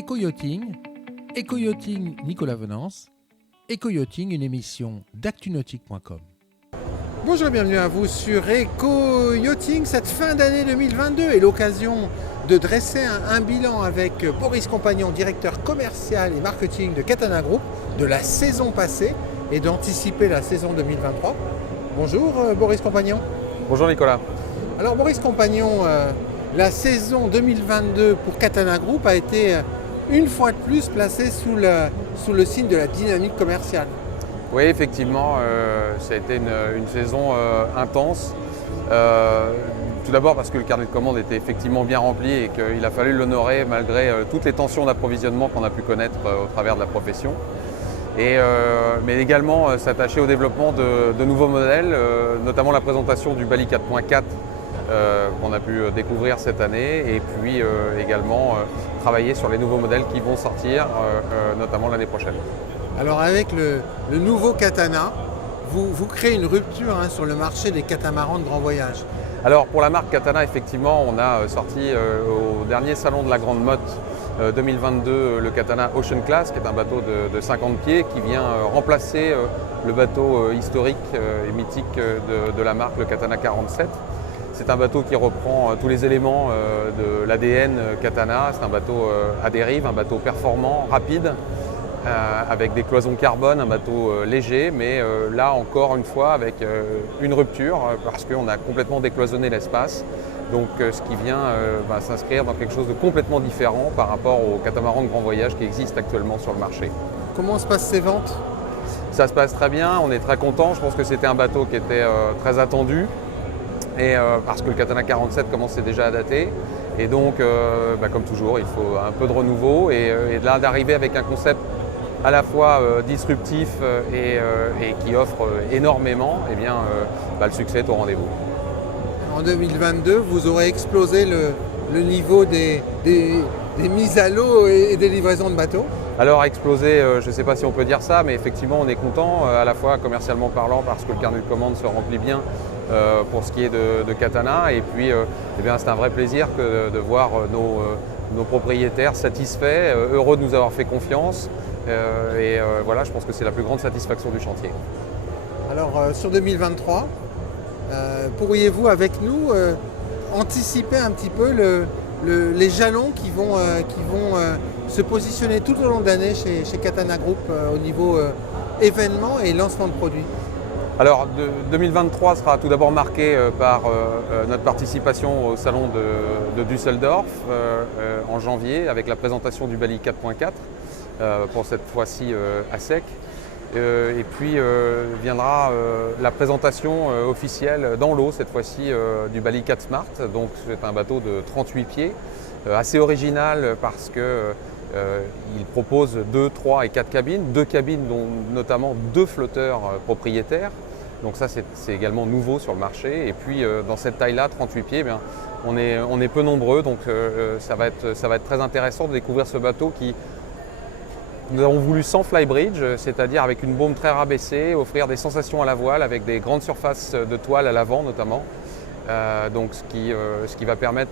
Éco-yachting, Éco-yachting Nicolas Venance, Éco-yachting, une émission d'actunautique.com. Bonjour et bienvenue à vous sur Éco-yachting. Cette fin d'année 2022 est l'occasion de dresser un bilan avec Boris Compagnon, directeur commercial et marketing de Katana Group, de la saison passée et d'anticiper la saison 2023. Bonjour Boris Compagnon. Bonjour Nicolas. Alors Boris Compagnon, la saison 2022 pour Katana Group a été une fois de plus placée sous le signe de la dynamique commerciale. Oui, effectivement, ça a été une saison intense. Tout d'abord parce que le carnet de commandes était effectivement bien rempli et qu'il a fallu l'honorer malgré toutes les tensions d'approvisionnement qu'on a pu connaître au travers de la profession. Mais également s'attacher au développement de nouveaux modèles, notamment la présentation du Bali 4.4 qu'on a pu découvrir cette année, et puis également travailler sur les nouveaux modèles qui vont sortir notamment l'année prochaine. Alors avec le nouveau Katana, vous créez une rupture sur le marché des catamarans de grand voyage. Alors pour la marque Katana, effectivement, on a sorti au dernier salon de la Grande Motte 2022 le Katana Ocean Class, qui est un bateau de 50 pieds qui vient remplacer le bateau historique et mythique de la marque, le Katana 47. C'est un bateau qui reprend tous les éléments de l'ADN Katana. C'est un bateau à dérive, un bateau performant, rapide, avec des cloisons carbone, un bateau léger, mais là encore une fois avec une rupture parce qu'on a complètement décloisonné l'espace. Donc ce qui vient s'inscrire dans quelque chose de complètement différent par rapport aux catamarans de grand voyage qui existent actuellement sur le marché. Comment se passent ces ventes ? Ça se passe très bien, on est très content. Je pense que c'était un bateau qui était très attendu. Et parce que le Katana 47 commençait déjà à dater. Et donc, comme toujours, il faut un peu de renouveau. Et là, d'arriver avec un concept à la fois disruptif et qui offre énormément, le succès est au rendez-vous. En 2022, vous aurez explosé le niveau des mises à l'eau et des livraisons de bateaux. Alors exploser, je ne sais pas si on peut dire ça, mais effectivement on est content, à la fois commercialement parlant, parce que le carnet de commandes se remplit bien pour ce qui est de Katana. Et puis c'est un vrai plaisir de voir nos propriétaires satisfaits, heureux de nous avoir fait confiance. Voilà, je pense que c'est la plus grande satisfaction du chantier. Alors sur 2023, pourriez-vous avec nous anticiper un petit peu les jalons qui vont se positionner tout au long de l'année chez Katana Group au niveau événements et lancement de produits? Alors 2023 sera tout d'abord marqué par notre participation au salon de Düsseldorf en janvier avec la présentation du Bali 4.4 pour cette fois-ci à sec. Et puis viendra la présentation officielle dans l'eau cette fois-ci du Bali 4 Smart. Donc c'est un bateau de 38 pieds, assez original parce que il propose 2, 3 et 4 cabines, 2 cabines dont notamment 2 flotteurs propriétaires. Donc ça c'est également nouveau sur le marché. Et puis dans cette taille-là, 38 pieds, on est peu nombreux, donc ça va être très intéressant de découvrir ce bateau qui nous avons voulu sans flybridge, c'est-à-dire avec une baume très rabaissée, offrir des sensations à la voile avec des grandes surfaces de toile à l'avant notamment. Donc ce qui va permettre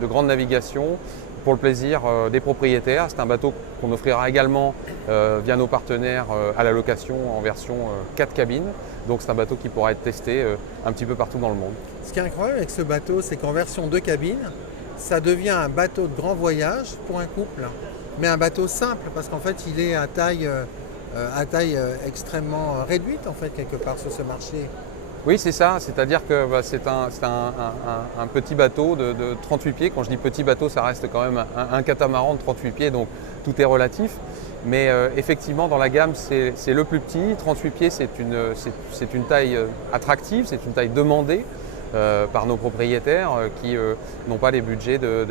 de grandes navigations pour le plaisir des propriétaires. C'est un bateau qu'on offrira également via nos partenaires à la location en version 4 cabines. Donc c'est un bateau qui pourra être testé un petit peu partout dans le monde. Ce qui est incroyable avec ce bateau, c'est qu'en version 2 cabines, ça devient un bateau de grand voyage pour un couple. Mais un bateau simple, parce qu'en fait, il est à taille extrêmement réduite, en fait, quelque part, sur ce marché. Oui, c'est ça. C'est-à-dire que c'est un petit bateau de 38 pieds. Quand je dis petit bateau, ça reste quand même un catamaran de 38 pieds, donc tout est relatif. Mais effectivement, dans la gamme, c'est le plus petit. 38 pieds, c'est une taille attractive, c'est une taille demandée par nos propriétaires qui n'ont pas les budgets de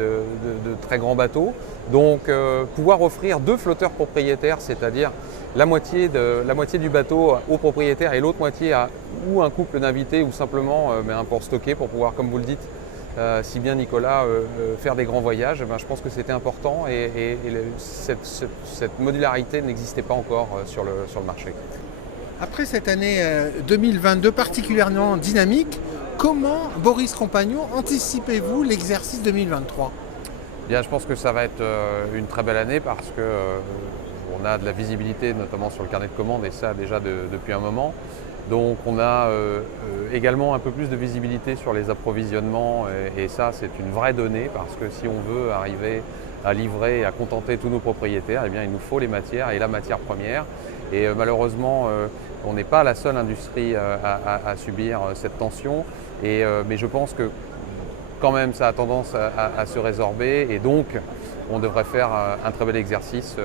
très grands bateaux. Donc pouvoir offrir 2 flotteurs propriétaires, c'est-à-dire la moitié du bateau aux propriétaires et l'autre moitié à ou un couple d'invités ou simplement pour stocker, pour pouvoir, comme vous le dites, si bien Nicolas, faire des grands voyages, je pense que c'était important et cette modularité n'existait pas encore sur le marché. Après cette année 2022 particulièrement dynamique, comment, Boris Compagnon, anticipez-vous l'exercice 2023 ? Bien, je pense que ça va être une très belle année parce que on a de la visibilité, notamment sur le carnet de commandes, et ça déjà depuis un moment. Donc on a également un peu plus de visibilité sur les approvisionnements et ça c'est une vraie donnée parce que si on veut arriver à livrer et à contenter tous nos propriétaires, eh bien il nous faut les matières et la matière première. Et malheureusement on n'est pas la seule industrie à subir cette tension, mais je pense que quand même ça a tendance à se résorber et donc on devrait faire un très bel exercice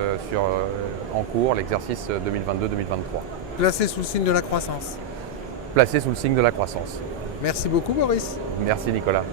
en cours, l'exercice 2022-2023. Placé sous le signe de la croissance. Placé sous le signe de la croissance. Merci beaucoup Boris. Merci Nicolas.